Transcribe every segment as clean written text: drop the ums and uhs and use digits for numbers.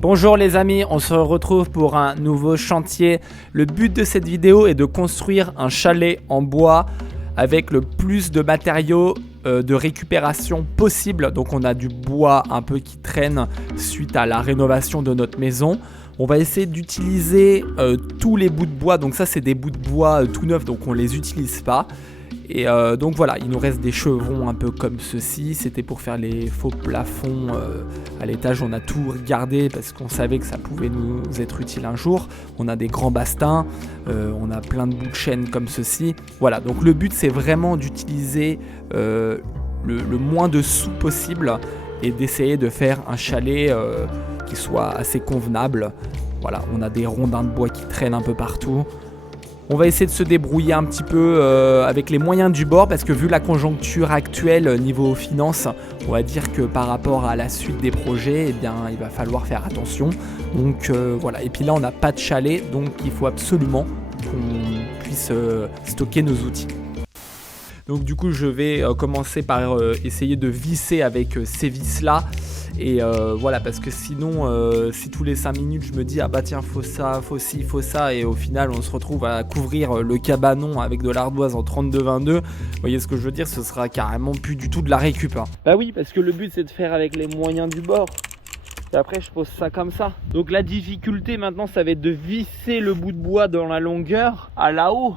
Bonjour les amis, on se retrouve pour un nouveau chantier. Le but de cette vidéo est de construire un chalet en bois avec le plus de matériaux de récupération possible. Donc on a du bois un peu qui traîne suite à la rénovation de notre maison. On va essayer d'utiliser tous les bouts de bois. Donc ça c'est des bouts de bois tout neufs, donc on les utilise pas. Et donc voilà, il nous reste des chevrons un peu comme ceci. C'était pour faire les faux plafonds à l'étage. On a tout regardé parce qu'on savait que ça pouvait nous être utile un jour. On a des grands bastins, on a plein de bouts de chaîne comme ceci. Voilà, donc le but c'est vraiment d'utiliser le moins de sous possible et d'essayer de faire un chalet qui soit assez convenable. Voilà, on a des rondins de bois qui traînent un peu partout. On va essayer de se débrouiller un petit peu avec les moyens du bord parce que vu la conjoncture actuelle niveau finance, on va dire que par rapport à la suite des projets, eh bien, il va falloir faire attention. Donc voilà, et puis là on n'a pas de chalet, donc il faut absolument qu'on puisse stocker nos outils. Donc du coup je vais commencer par essayer de visser avec ces vis là. Et voilà, parce que sinon si tous les 5 minutes je me dis ah bah tiens faut ça, faut ci, faut ça, et au final on se retrouve à couvrir le cabanon avec de l'ardoise en 32-22, vous voyez ce que je veux dire, ce sera carrément plus du tout de la récup hein. Bah oui, parce que le but c'est de faire avec les moyens du bord. Et après je pose ça comme ça. Donc la difficulté maintenant ça va être de visser le bout de bois dans la longueur à là-haut.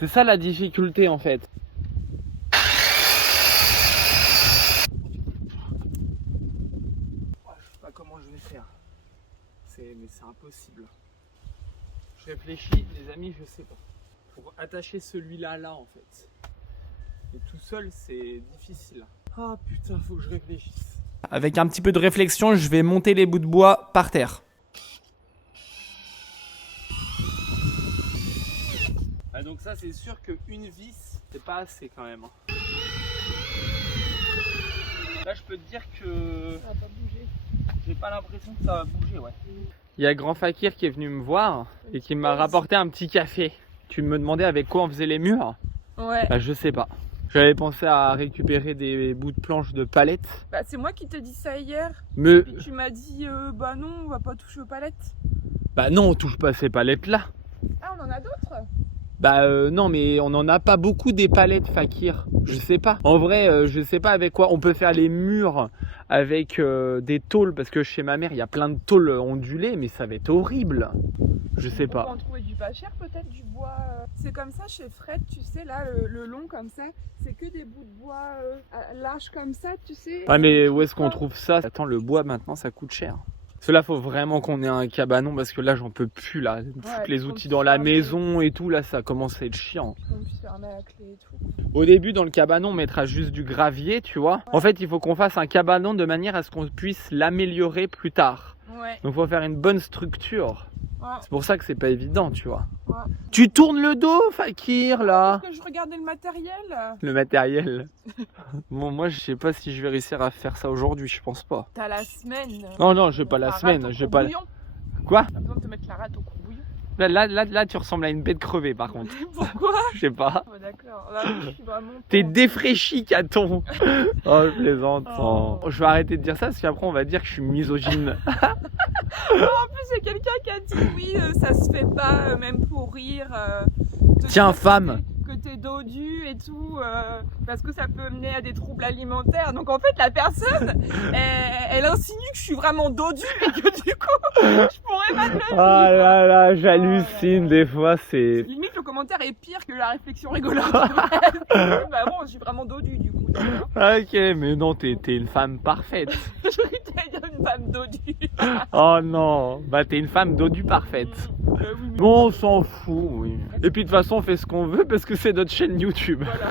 C'est ça la difficulté en fait. Comment je vais faire, mais c'est impossible. Je réfléchis les amis, je sais pas. Pour attacher celui-là en fait. Et tout seul c'est difficile. Ah putain, faut que je réfléchisse. Avec un petit peu de réflexion, je vais monter les bouts de bois par terre. Ah, donc ça c'est sûr qu'une vis c'est pas assez quand même. Là je peux te dire que ça va pas bouger. J'ai pas l'impression que ça va bouger, ouais. Il y a Grand Fakir qui est venu me voir et qui m'a rapporté un petit café. Tu me demandais avec quoi on faisait les murs? Ouais. Bah, je sais pas. J'avais pensé à récupérer des bouts de planches de palettes. Bah c'est moi qui t'ai dit ça hier. Mais... Et puis tu m'as dit bah non, on va pas toucher aux palettes. Bah non, on touche pas à ces palettes là. Ah, on en a d'autres? Bah non, mais on en a pas beaucoup des palettes Fakir. Je sais pas. En vrai, je sais pas avec quoi. On peut faire les murs avec des tôles, parce que chez ma mère il y a plein de tôles ondulées, mais ça va être horrible. Je sais pas. On peut en trouver du pas cher peut-être, du bois. C'est comme ça chez Fred, tu sais, là le long comme ça, c'est que des bouts de bois larges comme ça, tu sais. Ah mais où est-ce qu'on trouve ça? Attends, le bois maintenant ça coûte cher. Cela faut vraiment qu'on ait un cabanon parce que là j'en peux plus là. Foutre les outils dans la maison et tout, là ça commence à être chiant. On puisse fermer la clé et tout. Au début dans le cabanon on mettra juste du gravier, tu vois. Ouais. En fait il faut qu'on fasse un cabanon de manière à ce qu'on puisse l'améliorer plus tard. Ouais. Donc il faut faire une bonne structure. Ouais. C'est pour ça que c'est pas évident, tu vois. Ouais. Tu tournes le dos, Fakir, là. Parce que je regardais le matériel. Le matériel. Bon, moi, je sais pas si je vais réussir à faire ça aujourd'hui, je pense pas. T'as la semaine. Non, je vais pas la semaine. Je vais pas. Quoi? T'as besoin de te mettre la rate au courbouillon. Là, tu ressembles à une bête crevée, par contre. Pourquoi? Je sais pas. Oh, d'accord. Là, je suis vraiment. T'es défraîchi, Caton. Oh, je plaisante. Oh. Je vais arrêter de dire ça, parce qu'après, on va dire que je suis misogyne. En plus, il y a quelqu'un qui a dit oui, ça se fait pas, même pour rire. Tiens, femme. Que t'es dodu et tout, parce que ça peut mener à des troubles alimentaires. Donc en fait, la personne, elle insinue que je suis vraiment dodu et que du coup, je pourrais mal le vivre. Ah là là, j'hallucine des fois, c'est... Limite, le commentaire est pire que la réflexion rigolote. Bah bon, je suis vraiment dodu du coup. Ok, mais non, t'es une femme parfaite. Je t'ai dit une femme dodue. Oh non, bah t'es une femme dodue parfaite. Oui, bon, on s'en fout, oui. Et puis de toute façon, on fait ce qu'on veut parce que c'est notre chaîne YouTube. Voilà.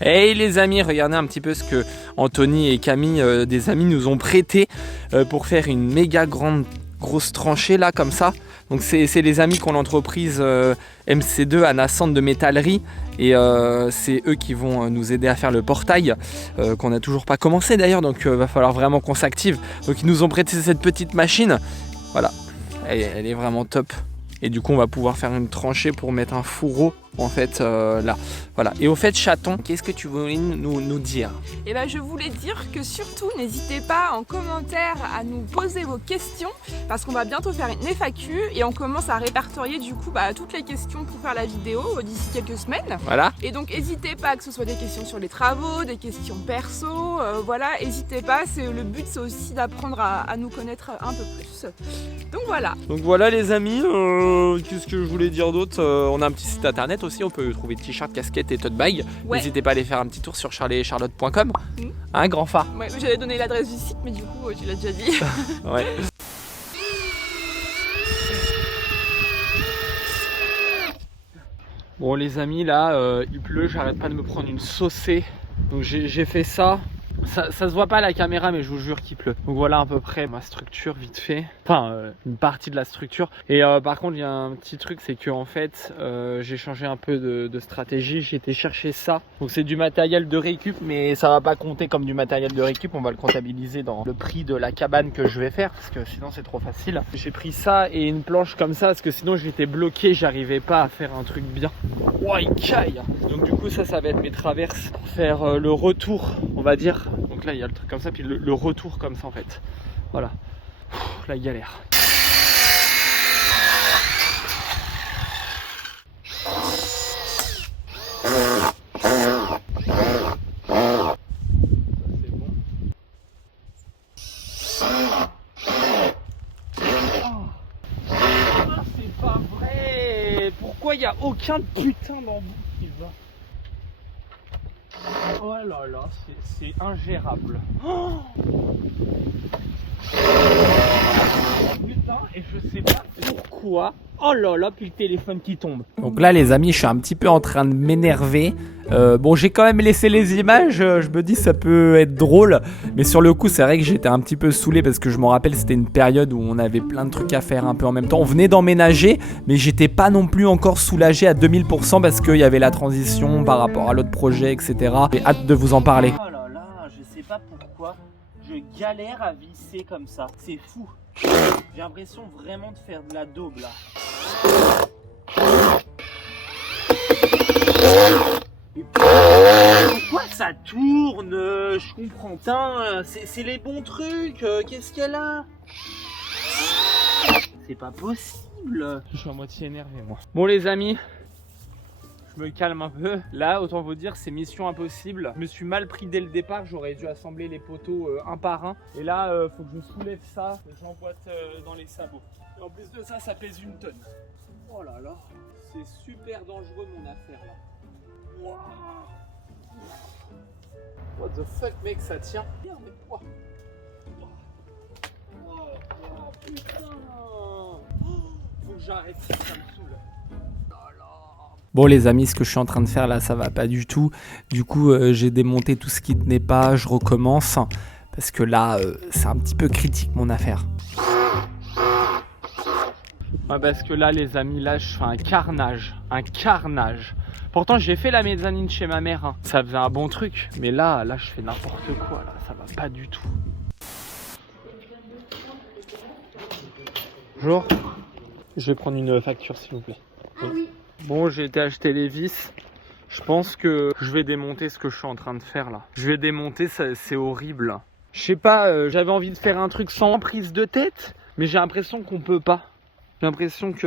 Hey les amis, regardez un petit peu ce que Anthony et Camille, des amis, nous ont prêté pour faire une méga grosse tranchée là, comme ça. Donc c'est les amis qui ont l'entreprise MC2 à Nassante de métallerie. Et c'est eux qui vont nous aider à faire le portail qu'on n'a toujours pas commencé d'ailleurs, donc va falloir vraiment qu'on s'active. Donc ils nous ont prêté cette petite machine, voilà, elle est vraiment top. Et du coup on va pouvoir faire une tranchée pour mettre un fourreau en fait là. Voilà. Et au fait, chaton, qu'est-ce que tu voulais nous dire? Et ben je voulais dire que surtout n'hésitez pas en commentaire à nous poser vos questions parce qu'on va bientôt faire une FAQ et on commence à répertorier du coup toutes les questions pour faire la vidéo d'ici quelques semaines. Voilà. Et donc n'hésitez pas, que ce soit des questions sur les travaux, des questions perso, voilà, n'hésitez pas, le but c'est aussi d'apprendre à nous connaître un peu plus. Donc voilà. Donc voilà les amis, qu'est-ce que je voulais dire d'autre? On a un petit site internet aussi, on peut trouver t-shirts, casquettes et tote bag. Ouais. N'hésitez pas à aller faire un petit tour sur charlesetcharlotte.com. Hein, grand phare. Ouais, j'avais donné l'adresse du site mais du coup tu l'as déjà dit. Ouais. Bon les amis, là il pleut, j'arrête pas de me prendre une saucée. Donc j'ai fait ça. Ça se voit pas à la caméra mais je vous jure qu'il pleut. Donc voilà à peu près ma structure vite fait. Enfin une partie de la structure. Et par contre il y a un petit truc, c'est que en fait j'ai changé un peu de stratégie. J'ai été chercher ça. Donc c'est du matériel de récup mais ça va pas compter comme du matériel de récup. On va le comptabiliser dans le prix de la cabane que je vais faire parce que sinon c'est trop facile. J'ai pris ça et une planche comme ça parce que sinon j'étais bloqué, j'arrivais pas à faire un truc bien. Ouah, il caille. Donc du coup ça va être mes traverses pour faire le retour on va dire. Donc là il y a le truc comme ça puis le retour comme ça en fait. Voilà. La galère. C'est pas vrai. Pourquoi il n'y a aucun putain d'embout qui va? Oh là là, c'est ingérable. Oh putain, et je sais pas pourquoi. Oh là là, puis le téléphone qui tombe. Donc là les amis, je suis un petit peu en train de m'énerver. Bon, j'ai quand même laissé les images, je me dis ça peut être drôle. Mais sur le coup, c'est vrai que j'étais un petit peu saoulé parce que je me rappelle, c'était une période où on avait plein de trucs à faire un peu en même temps. On venait d'emménager, mais j'étais pas non plus encore soulagé à 2000% parce qu'il y avait la transition par rapport à l'autre projet, etc. J'ai hâte de vous en parler. Oh là là, je sais pas pourquoi, je galère à visser comme ça, c'est fou. J'ai l'impression vraiment de faire de la daube là. Et pourquoi ça tourne? Je comprends. Putain, c'est les bons trucs. Qu'est-ce qu'elle a? C'est pas possible. Je suis à moitié énervé moi. Bon les amis, je me calme un peu. Là, autant vous dire, c'est mission impossible. Je me suis mal pris dès le départ. J'aurais dû assembler les poteaux un par un. Et là, faut que je soulève ça, que j'emboîte dans les sabots. Et en plus de ça, ça pèse une tonne. Oh là là, c'est super dangereux mon affaire là. Wow. What the fuck mec, ça tient. Merde, mais quoi? Oh, putain. Faut que j'arrête, ça me saoule. Bon les amis, ce que je suis en train de faire là, ça va pas du tout. Du coup, j'ai démonté tout ce qui tenait pas, je recommence. Parce que là, c'est un petit peu critique mon affaire. Ouais, parce que là les amis, là je fais un carnage. Un carnage. Pourtant j'ai fait la mezzanine chez ma mère, hein. Ça faisait un bon truc. Mais là je fais n'importe quoi, là, ça va pas du tout. Bonjour. Je vais prendre une facture s'il vous plaît. Ah oui. Bon, j'ai été acheter les vis. Je pense que je vais démonter ce que je suis en train de faire là. Je vais démonter, c'est horrible. Je sais pas, j'avais envie de faire un truc sans prise de tête, mais j'ai l'impression qu'on peut pas. J'ai l'impression que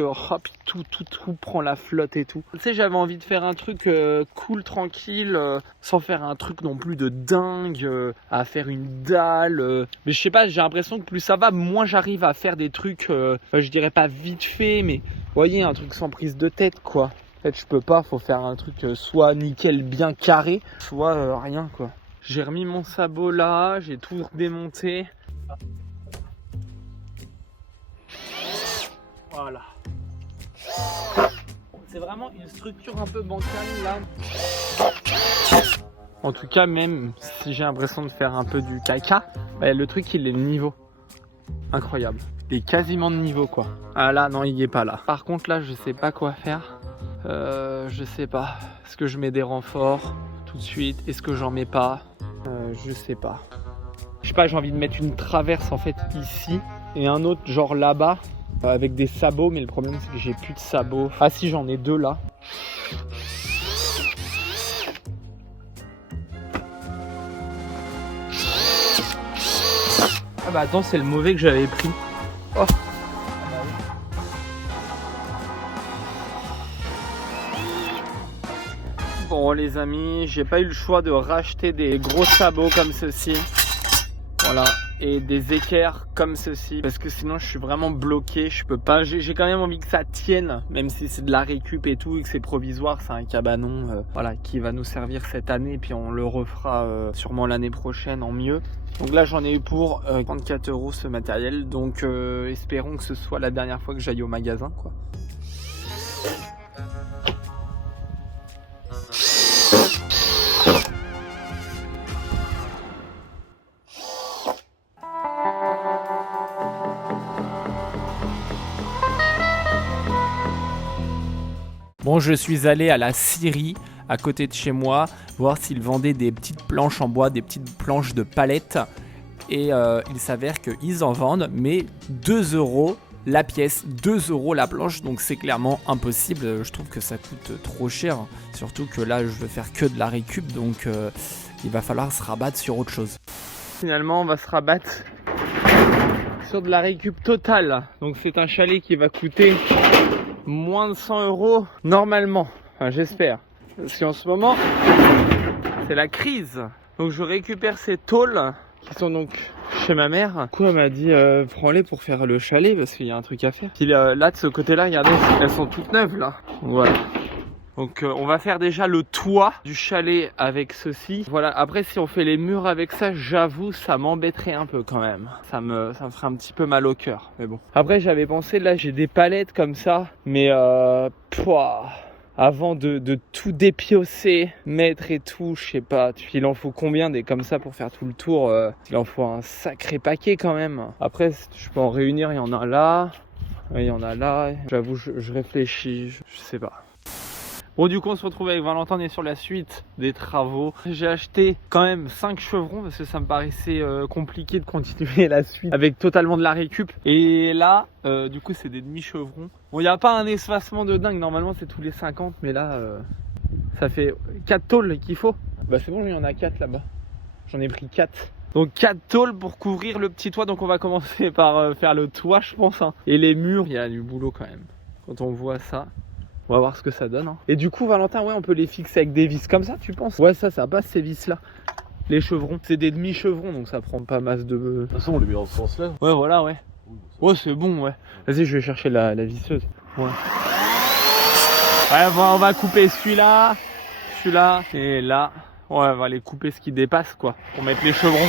tout prend la flotte et tout. Tu sais, j'avais envie de faire un truc cool, tranquille, sans faire un truc non plus de dingue, à faire une dalle. Mais je sais pas, j'ai l'impression que plus ça va, moins j'arrive à faire des trucs, je dirais pas vite fait, mais vous voyez, un truc sans prise de tête quoi. En fait, je peux pas, faut faire un truc soit nickel bien carré, soit rien quoi. J'ai remis mon sabot là, j'ai tout démonté. Voilà. C'est vraiment une structure un peu bancale là. En tout cas, même si j'ai l'impression de faire un peu du caca, bah, le truc il est de niveau. Incroyable. Il est quasiment de niveau quoi. Ah là non, il y est pas là. Par contre là, je sais pas quoi faire. Je sais pas. Est-ce que je mets des renforts tout de suite? Est-ce que j'en mets pas? Je sais pas. Je sais pas, j'ai envie de mettre une traverse en fait ici et un autre genre là-bas avec des sabots, mais le problème c'est que j'ai plus de sabots. Ah si, j'en ai deux là. Ah bah attends, c'est le mauvais que j'avais pris. Oh. Bon les amis, j'ai pas eu le choix de racheter des gros sabots comme ceci. Voilà, et des équerres comme ceci, parce que sinon je suis vraiment bloqué, je peux pas, j'ai quand même envie que ça tienne, même si c'est de la récup et tout, et que c'est provisoire, c'est un cabanon voilà, qui va nous servir cette année, puis on le refera sûrement l'année prochaine en mieux. Donc là j'en ai eu pour 34 € ce matériel, donc espérons que ce soit la dernière fois que j'aille au magasin quoi. Bon, je suis allé à la scierie à côté de chez moi, voir s'ils vendaient des petites planches en bois, des petites planches de palette. Et il s'avère qu'ils en vendent, mais 2 € la pièce, 2 € la planche. Donc c'est clairement impossible. Je trouve que ça coûte trop cher. Surtout que là, je veux faire que de la récup. Donc il va falloir se rabattre sur autre chose. Finalement, on va se rabattre sur de la récup totale. Donc c'est un chalet qui va coûter moins de 100 € normalement, enfin j'espère, parce qu'en ce moment c'est la crise. Donc je récupère ces tôles qui sont donc chez ma mère. Du coup elle m'a dit prends-les pour faire le chalet parce qu'il y a un truc à faire. Puis là de ce côté là, regardez, elles sont toutes neuves là. Donc, voilà. Donc on va faire déjà le toit du chalet avec ceci. Voilà, après si on fait les murs avec ça, j'avoue ça m'embêterait un peu quand même. Ça me ferait un petit peu mal au cœur, mais bon. Après j'avais pensé, là j'ai des palettes comme ça, mais avant de tout dépiosser, mettre et tout, je sais pas, il en faut combien des comme ça pour faire tout le tour, il en faut un sacré paquet quand même. Après je peux en réunir, il y en a là, il y en a là, j'avoue je réfléchis, je sais pas. Bon du coup on se retrouve avec Valentin, on est sur la suite des travaux. J'ai acheté quand même 5 chevrons parce que ça me paraissait compliqué de continuer la suite avec totalement de la récup. Et là du coup c'est des demi-chevrons. Bon il n'y a pas un espacement de dingue, normalement c'est tous les 50, mais là ça fait 4 tôles qu'il faut. Bah c'est bon, il y en a 4 là-bas. J'en ai pris 4. Donc 4 tôles pour couvrir le petit toit, donc on va commencer par faire le toit je pense hein. Et les murs, il y a du boulot quand même. Quand on voit ça. On va voir ce que ça donne hein. Et du coup Valentin, ouais on peut les fixer avec des vis comme ça tu penses? Ouais ça passe ces vis là. Les chevrons, c'est des demi-chevrons donc ça prend pas masse de... De toute façon on les met dans ce sens là. Ouais voilà ouais. Ouais c'est bon ouais. Vas-y je vais chercher la visseuse. Ouais. Ouais on va couper celui-là et là. Ouais on va les couper ce qui dépasse quoi. Pour mettre les chevrons.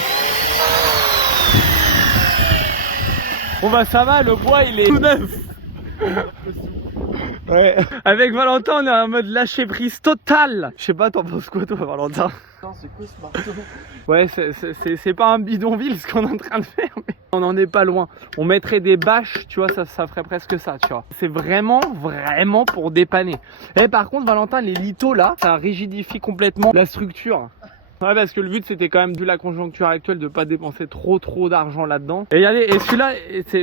Bon bah ça va, le bois il est tout neuf. Ouais. Avec Valentin on est en mode lâcher prise totale. Je sais pas, t'en penses quoi toi Valentin? C'est quoi ce marteau? Ouais c'est pas un bidonville ce qu'on est en train de faire, mais on en est pas loin. On mettrait des bâches, tu vois, ça ferait presque ça, tu vois. C'est vraiment pour dépanner. Et par contre Valentin, les lithos là, ça rigidifie complètement la structure. Ouais parce que le but c'était quand même, vu la conjoncture actuelle, de pas dépenser trop d'argent là-dedans. Et regardez, et celui-là,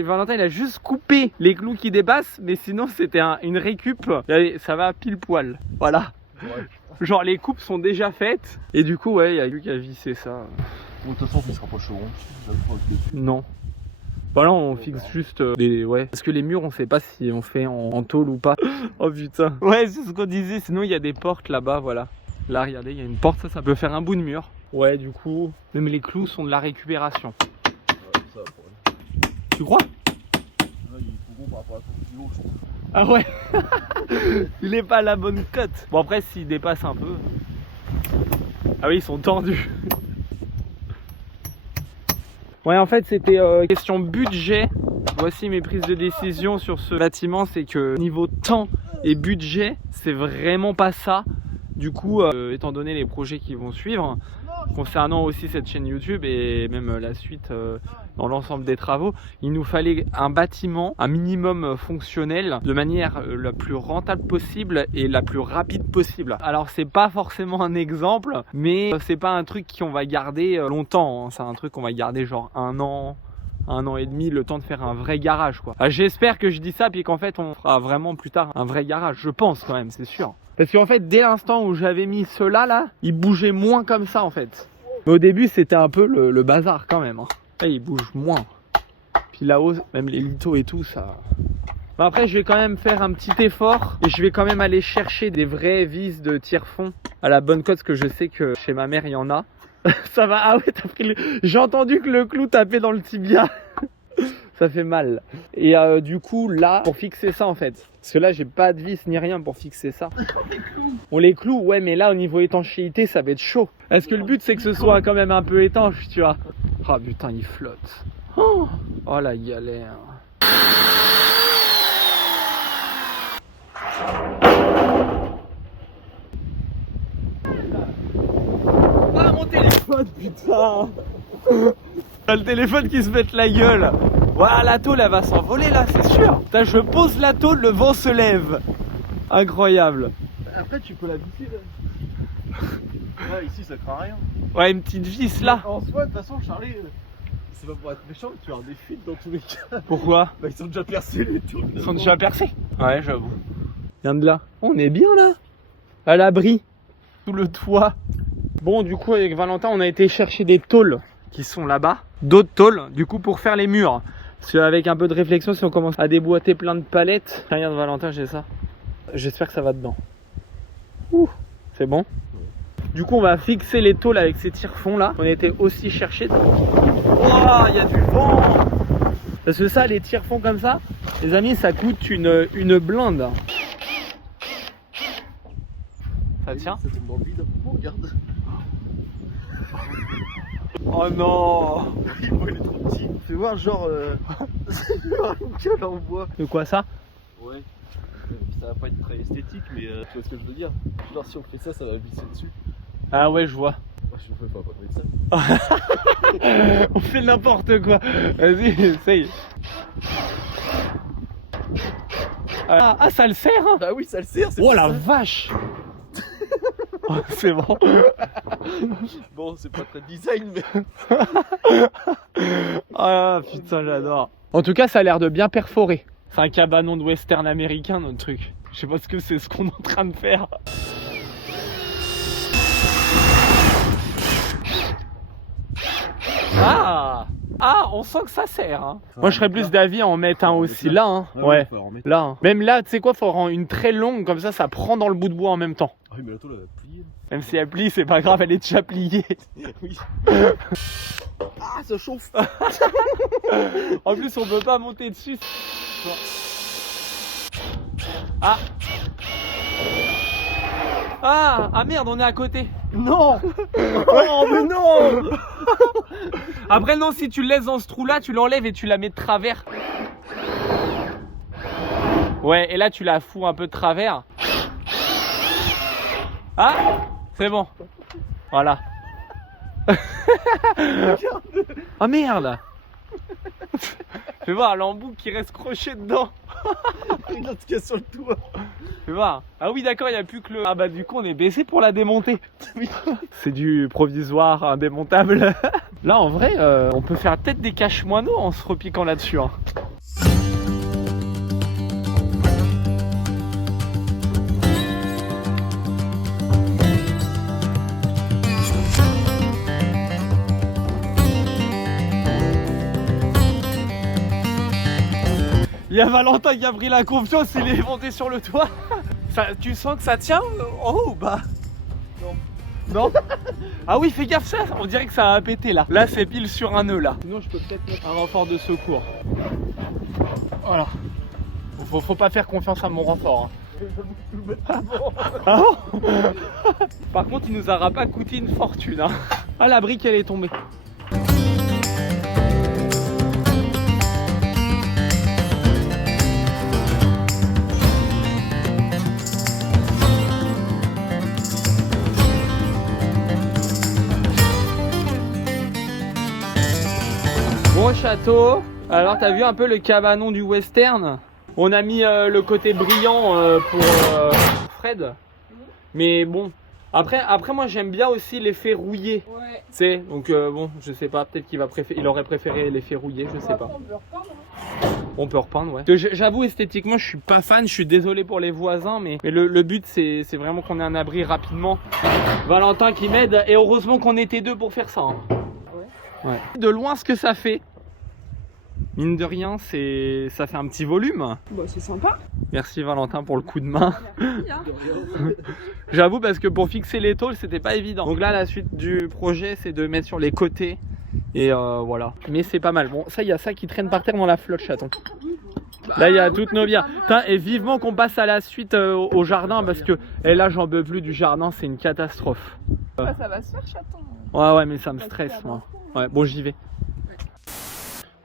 Valentin il a juste coupé les clous qui dépassent, mais sinon c'était une récup. Regardez, ça va pile poil. Voilà. Ouais. Genre les coupes sont déjà faites. Et du coup ouais, il y a lui qui a vissé ça. Bon, de toute façon, il sera pas chevron. Non. Bah là on fixe juste des... Ouais. Parce que les murs on sait pas si on fait en tôle ou pas. Oh putain. Ouais c'est ce qu'on disait, sinon il y a des portes là-bas, voilà. Là regardez, il y a une porte, ça peut faire un bout de mur. Ouais du coup, même les clous sont de la récupération. Ouais, ça, tu crois? Là, il est trop bon par rapport à ton kilo, je trouve. Ah ouais. Il est pas à la bonne cote. Bon après s'il dépasse un peu... Ah oui ils sont tendus. Ouais en fait c'était question budget. Voici mes prises de décision sur ce bâtiment, c'est que niveau temps et budget c'est vraiment pas ça. Du coup étant donné les projets qui vont suivre concernant aussi cette chaîne YouTube et même la suite dans l'ensemble des travaux, il nous fallait un bâtiment un minimum fonctionnel de manière la plus rentable possible et la plus rapide possible. Alors c'est pas forcément un exemple, mais c'est pas un truc qu'on va garder longtemps hein. C'est un truc qu'on va garder genre un an et demi, le temps de faire un vrai garage quoi. J'espère que je dis ça puis qu'en fait on fera vraiment plus tard un vrai garage, je pense quand même, c'est sûr. Parce qu'en fait, dès l'instant où j'avais mis ceux-là, là, ils bougeaient moins comme ça, en fait. Mais au début, c'était un peu le bazar quand même. Hein. Là, ils bougent moins. Puis là-haut, même les litos et tout, ça... Mais après, je vais quand même faire un petit effort. Et je vais quand même aller chercher des vraies vis de tire-fond à la bonne cote, parce que je sais que chez ma mère, il y en a. Ça va. Ah ouais, t'as pris le... J'ai entendu que le clou tapait dans le tibia. Ça fait mal. Et du coup, là, pour fixer ça en fait, parce que là, j'ai pas de vis ni rien pour fixer ça. On les cloue, ouais, mais là, au niveau étanchéité, ça va être chaud. Est-ce que le but, c'est que ce soit quand même un peu étanche, tu vois? Ah putain, il flotte. Oh la galère. Ah, mon téléphone, putain. T'as le téléphone qui se pète la gueule. Voilà, la tôle, elle va s'envoler là, c'est sûr. Putain, je pose la tôle, le vent se lève. Incroyable. Après, tu peux la visser là. Ouais, ici ça craint rien. Ouais, une petite vis là. En soi, de toute façon, Charlie, c'est pas pour être méchant, mais tu as des fuites dans tous les cas. Pourquoi? Bah, ils sont déjà percés les tôles. Ils sont déjà percés. Ouais, j'avoue. Viens de là. On est bien là. À l'abri. Sous le toit. Bon, du coup, avec Valentin, on a été chercher des tôles qui sont là-bas. D'autres tôles, du coup, pour faire les murs. Parce qu'avec un peu de réflexion, si on commence à déboîter plein de palettes. Regarde, Valentin, j'ai ça. J'espère que ça va dedans. Ouh, c'est bon. Du coup, on va fixer les tôles avec ces tire-fonds là. On a été aussi chercher. Waouh, il y a du vent. Parce que ça, les tire-fonds comme ça, les amis, ça coûte une blinde. Ça tient? Ça tombe dans le vide. Oh, regarde. Oh non. Il est trop petit. Fais voir, genre. Fais voir une gueule en bois. De quoi ça? Ouais. Ça va pas être très esthétique, mais tu vois ce que je veux dire. Genre, si on fait ça, ça va glisser dessus. Ah ouais, je vois. Moi, je fais pas mettre ça. On fait n'importe quoi. Vas-y, essaye. Ah, ça le sert hein? Bah oui, ça le sert. Oh la vache. Oh, c'est bon. Bon, c'est pas très design, mais. Ah putain, j'adore. En tout cas, ça a l'air de bien perforer. C'est un cabanon de western américain, notre truc. Je sais pas ce que c'est ce qu'on est en train de faire. Ah, on sent que ça sert. Hein. Moi, je serais plus d'avis à en mettre un aussi là. Hein. Ouais, là. Hein. Même là, tu sais quoi, faut rendre une très longue, comme ça prend dans le bout de bois en même temps. Ah oui, mais la tôle, elle va plier. Même si elle plie, c'est pas grave, elle est déjà pliée. Oui. Ah, ça chauffe. En plus, on peut pas monter dessus. Ah. Ah merde, on est à côté. Non. Oh, mais non. Après non, si tu le laisses dans ce trou là, tu l'enlèves et tu la mets de travers. Ouais, et là tu la fous un peu de travers. Ah, c'est bon. Voilà. Ah merde. Fais voir l'embout qui reste croché dedans. Une autre qui est sur le toit. Fais voir. Ah oui d'accord, il n'y a plus que le... Ah bah du coup on est baissé pour la démonter. C'est du provisoire indémontable. Là en vrai on peut faire peut-être des caches moineaux en se repiquant là-dessus hein. Il y a Valentin qui a pris la confiance, il est monté sur le toit. Ça, tu sens que ça tient en haut ou pas? Non. Non. Ah oui, fais gaffe ça, on dirait que ça a pété là. Là c'est pile sur un nœud là. Sinon je peux peut-être mettre un renfort de secours. Voilà. Faut pas faire confiance à mon renfort. Hein. Ah bon. Par contre il nous aura pas coûté une fortune. Hein. Ah la brique elle est tombée. Bon château, alors t'as vu un peu le cabanon du western? On a mis le côté brillant pour Fred, mais bon, Après moi j'aime bien aussi l'effet rouillé. Ouais. Tu sais, donc bon, je sais pas, peut-être il aurait préféré l'effet rouillé, je sais pas. On peut reprendre. On peut repeindre, ouais. J'avoue, esthétiquement, je suis pas fan, je suis désolé pour les voisins, mais le but c'est vraiment qu'on ait un abri rapidement. Valentin qui m'aide, et heureusement qu'on était deux pour faire ça. Hein. Ouais. De loin, ce que ça fait, mine de rien, ça fait un petit volume. Bah, c'est sympa. Merci Valentin pour le coup de main. Merci, hein. J'avoue, parce que pour fixer les tôles, c'était pas évident. Donc là, la suite du projet, c'est de mettre sur les côtés. Et voilà. Mais c'est pas mal. Bon, ça, il y a ça qui traîne par terre dans la flotte, chaton. Là, il y a toutes nos bières. Putain, et vivement qu'on passe à la suite au jardin, parce que là, j'en peux plus du jardin, c'est une catastrophe. Bah, ça va se faire, chaton. Ouais, mais ça me stresse, moi. Ouais, bon, j'y vais.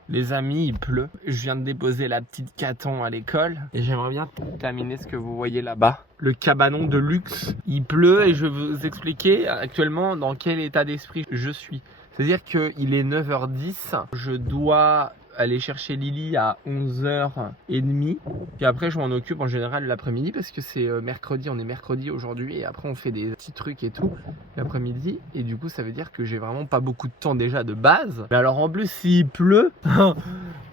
Les amis, il pleut. Je viens de déposer la petite Caton à l'école et j'aimerais bien terminer ce que vous voyez là-bas. Le cabanon de luxe. Il pleut et je vais vous expliquer actuellement dans quel état d'esprit je suis. C'est-à-dire qu'il est 9h10. Je dois aller chercher Lily à 11h30. Puis après, je m'en occupe en général l'après-midi parce que c'est mercredi. On est mercredi aujourd'hui et après, on fait des petits trucs et tout l'après-midi. Et du coup, ça veut dire que j'ai vraiment pas beaucoup de temps déjà de base. Mais alors, en plus, s'il pleut,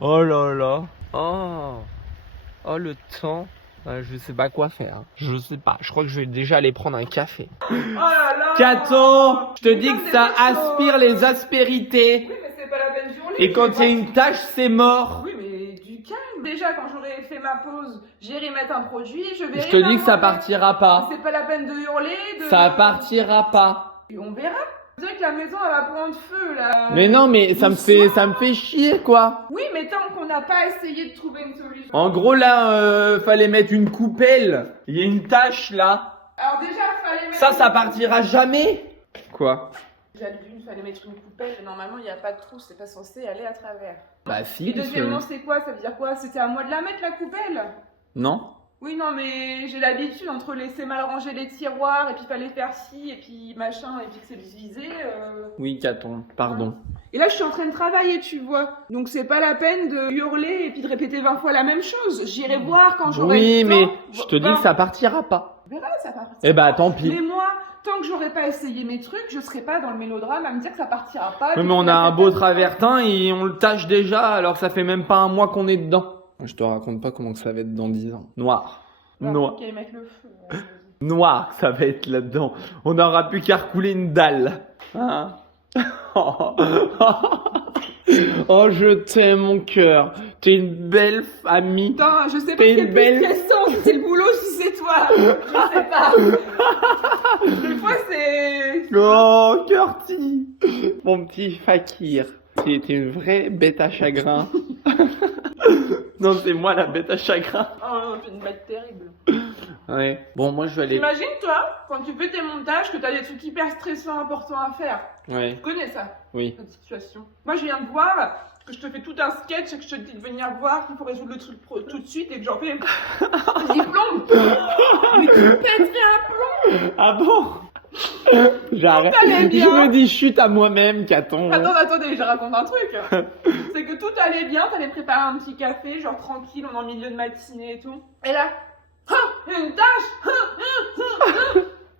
oh là là, oh le temps. Je sais pas quoi faire. Je sais pas. Je crois que je vais déjà aller prendre un café. Oh là là. Caton, je te dis que ça aspire les aspérités. Oui, mais c'est pas la peine de hurler. Et quand il y a une tache, c'est mort. Oui, mais du calme. Déjà, quand j'aurai fait ma pause, j'irai mettre un produit, je verrai. Je te dis que ça partira pas. C'est pas la peine de hurler. Ça partira pas. Et on verra. On dirait que la maison elle va prendre feu là. Mais non, mais ça me fait chier quoi. Oui, mais tant qu'on n'a pas essayé de trouver une solution. En gros là, fallait mettre une coupelle. Il y a une tache là. Alors déjà, fallait mettre. Ça partira jamais. Quoi? Déjà d'une, fallait mettre une coupelle. Et normalement, il n'y a pas de trou, c'est pas censé aller à travers. Bah si. Et deuxièmement, c'est quoi? Ça veut dire quoi? C'était à moi de la mettre la coupelle? Non. Oui, non, mais j'ai l'habitude entre laisser mal ranger les tiroirs et puis fallait faire ci et puis machin et puis que c'est divisé. Oui, Caton, pardon. Et là, je suis en train de travailler, tu vois. Donc, c'est pas la peine de hurler et puis de répéter 20 fois la même chose. J'irai voir quand j'aurai Oui, le temps. mais je te dis que ça partira pas. On verra, ça partira. Eh bah tant pis. Mais moi, tant que j'aurai pas essayé mes trucs, je serai pas dans le mélodrame à me dire que ça partira pas. Oui, mais on a un beau travertin et on le tâche déjà alors que ça fait même pas un mois qu'on est dedans. Je te raconte pas comment que ça va être dans 10 ans. Noir. Noir. Ok, mettre le feu. Noir, ça va être là-dedans. On n'aura plus qu'à recouler une dalle. Hein? Oh, je t'aime, mon cœur. T'es une belle amie. Putain, je sais pas T'es si une c'est belle- plus question, si c'est le boulot, si c'est toi. Je sais pas. Des fois, c'est... Oh, Curti. Mon petit fakir. T'es une vraie bête à chagrin. Non, c'est moi la bête à chagrin. Oh non, c'est une bête terrible. Ouais. Bon, moi je vais aller. T'imagines, toi, quand tu fais tes montages, que t'as des trucs hyper stressants, importants à faire. Ouais. Tu connais ça, Oui. cette situation. Moi, je viens de voir que je te fais tout un sketch et que je te dis de venir voir qu'il faut résoudre le truc tout de suite et que j'en fais... Il plombe. Mais tu pètes un plomb. Ah bon? J'arrête. allait bien. Je me dis chute à moi-même, Caton. Attendez, je raconte un truc. C'est que tout allait bien, t'allais préparer un petit café, genre tranquille, on est en milieu de matinée et tout. Et là, une tâche.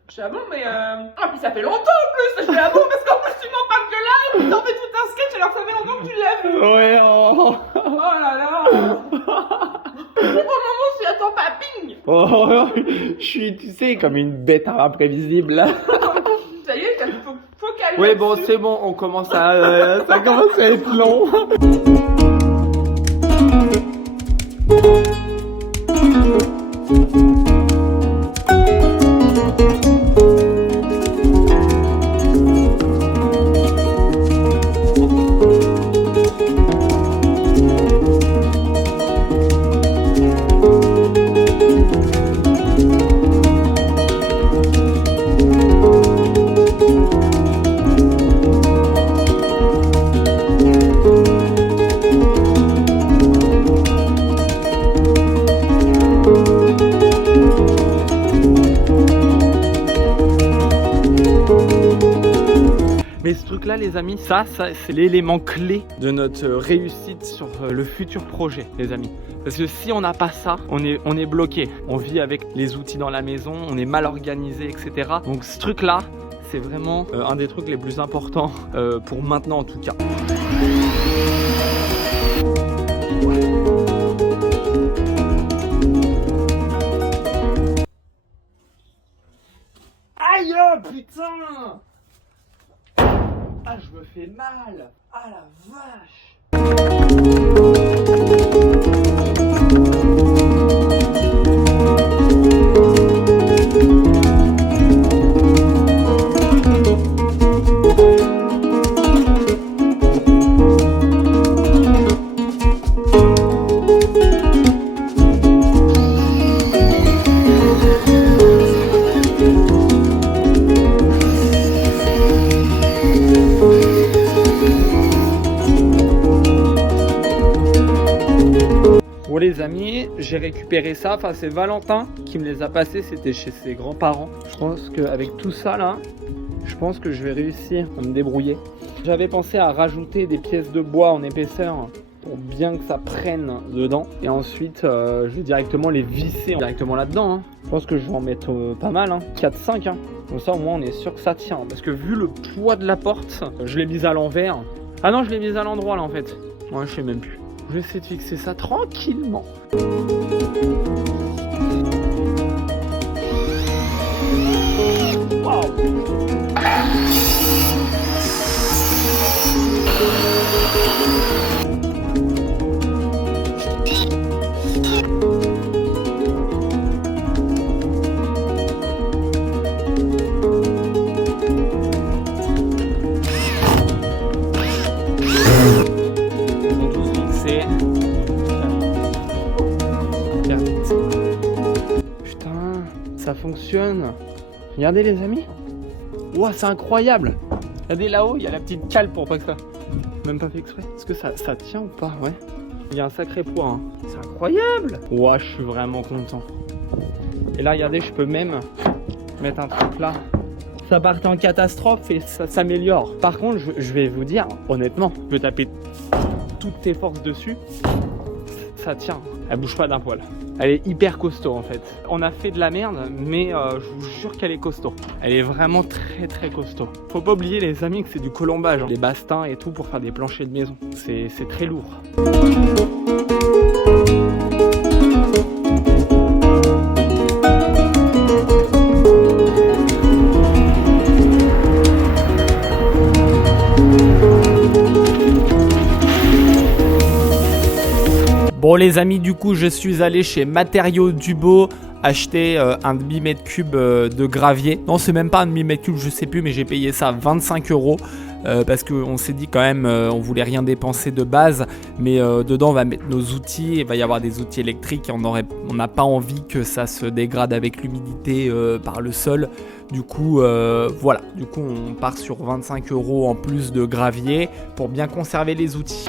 Je dis ah bon, mais ah puis ça fait longtemps en plus. Je dis ah bon, parce qu'en plus tu m'en parles que là, et puis t'en fais tout un sketch, alors ça fait longtemps que tu l'as vu. Ouais, oh. Oh là là. Au moment où tu attends pas, ping. Oh, je suis, tu sais, comme une bête imprévisible là. Ça y est, faut calmer. Ouais, bon, c'est bon, on commence à. Ça commence à être long. truc là les amis, ça c'est l'élément clé de notre réussite sur le futur projet les amis. Parce que si on n'a pas ça, on est bloqué. On vit avec les outils dans la maison, on est mal organisé, etc. Donc ce truc là, c'est vraiment un des trucs les plus importants pour maintenant en tout cas. Aïe putain! Ah je me fais mal! Ah la vache! Bon les amis, j'ai récupéré ça, enfin c'est Valentin qui me les a passés, c'était chez ses grands-parents. Je pense qu'avec tout ça là, je pense que je vais réussir à me débrouiller. J'avais pensé à rajouter des pièces de bois en épaisseur pour bien que ça prenne dedans. Et ensuite, je vais directement les visser directement là-dedans. Je pense que je vais en mettre pas mal, 4-5. Comme ça au moins on est sûr que ça tient. Parce que vu le poids de la porte, je l'ai mise à l'envers. Ah non, je l'ai mise à l'endroit là en fait. Ouais, je sais même plus. Je vais essayer de fixer ça tranquillement. Wow. Ça fonctionne. Regardez les amis. Ouah, c'est incroyable. Regardez là-haut, il y a la petite cale pour pas que ça. Même pas fait exprès. Est-ce que ça tient ou pas? Ouais. Il y a un sacré poids. C'est incroyable. Ouah, je suis vraiment content. Et là, regardez, je peux même mettre un truc là. Ça partait en catastrophe et ça s'améliore. Par contre, je vais vous dire, honnêtement, tu peux taper toutes tes forces dessus. Ça tient. Elle bouge pas d'un poil. Elle est hyper costaud en fait. On a fait de la merde, mais je vous jure qu'elle est costaud. Elle est vraiment très très costaud. Faut pas oublier les amis que c'est du colombage, des bastins et tout pour faire des planchers de maison. C'est très lourd. Bon les amis, du coup je suis allé chez Matériaux Dubo acheter un demi-mètre cube de gravier. Non, c'est même pas un demi-mètre cube, je sais plus, mais j'ai payé ça 25 € parce qu'on s'est dit quand même on voulait rien dépenser de base, mais dedans on va mettre nos outils, il va y avoir des outils électriques et on n'a pas envie que ça se dégrade avec l'humidité par le sol. Du coup voilà, du coup on part sur 25 € en plus de gravier pour bien conserver les outils.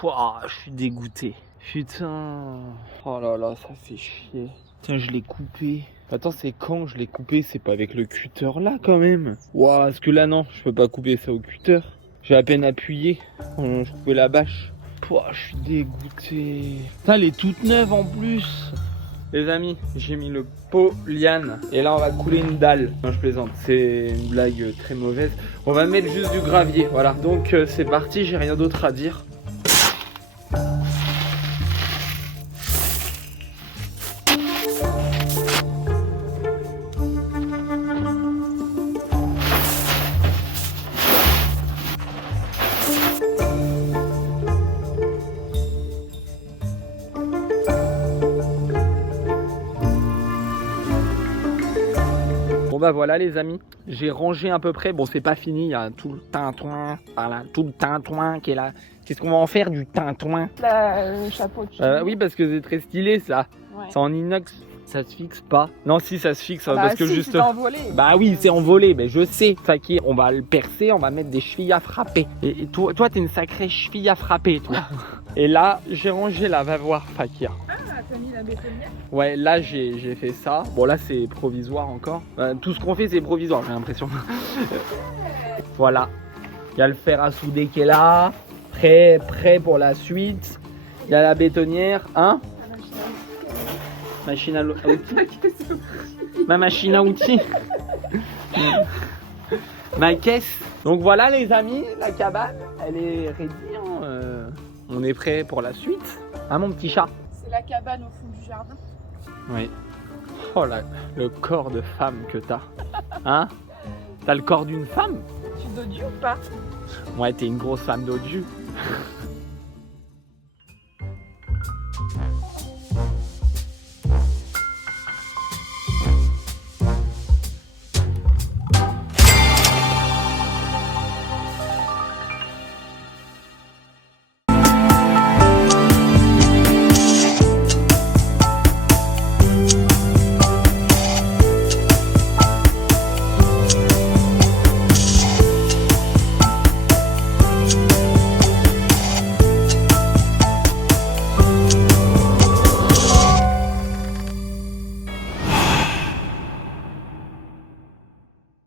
Pouah, je suis dégoûté. Putain. Oh là là, ça fait chier. Tiens, je l'ai coupé. Attends, c'est quand je l'ai coupé? C'est pas avec le cutter là quand même. Ouah, parce que là non, je peux pas couper ça au cutter. J'ai à peine appuyé. Je coupais la bâche. Pouah, je suis dégoûté. Putain, elle est toute neuve en plus. Les amis, j'ai mis le pot liane et là on va couler une dalle. Non, je plaisante, c'est une blague très mauvaise. On va mettre juste du gravier, voilà. Donc c'est parti, j'ai rien d'autre à dire. Bon bah voilà les amis, j'ai rangé à peu près, bon c'est pas fini, il y a tout le tintouin, voilà, tout le tintouin qui est là. Qu'est-ce qu'on va en faire du tintouin? Le chapeau de oui, parce que c'est très stylé ça, Ouais. c'est en inox, ça se fixe pas. Non si ça se fixe, Bah, parce que si, juste... c'est envolé. Bah oui, c'est envolé, mais je sais, Fakir, on va le percer, on va mettre des chevilles à frapper. Et toi t'es une sacrée cheville à frapper toi. Et là, j'ai rangé là, va voir Fakir. Ah, t'as mis la bétonnière. Ouais, là j'ai fait ça. Bon, là c'est provisoire encore. Tout ce qu'on fait c'est provisoire, j'ai l'impression. Voilà. Il y a le fer à souder qui est là. Prêt pour la suite. Il y a la bétonnière. Hein? Machine à outils. Ma machine à outils. Ma caisse. Donc voilà les amis, la cabane, elle est ready. On est prêt pour la suite. Hein mon petit chat? C'est la cabane au fond du jardin. Oui. Oh là, le corps de femme que t'as. Hein? T'as le corps d'une femme? Tu dodu ou pas? Ouais, t'es une grosse femme dodu.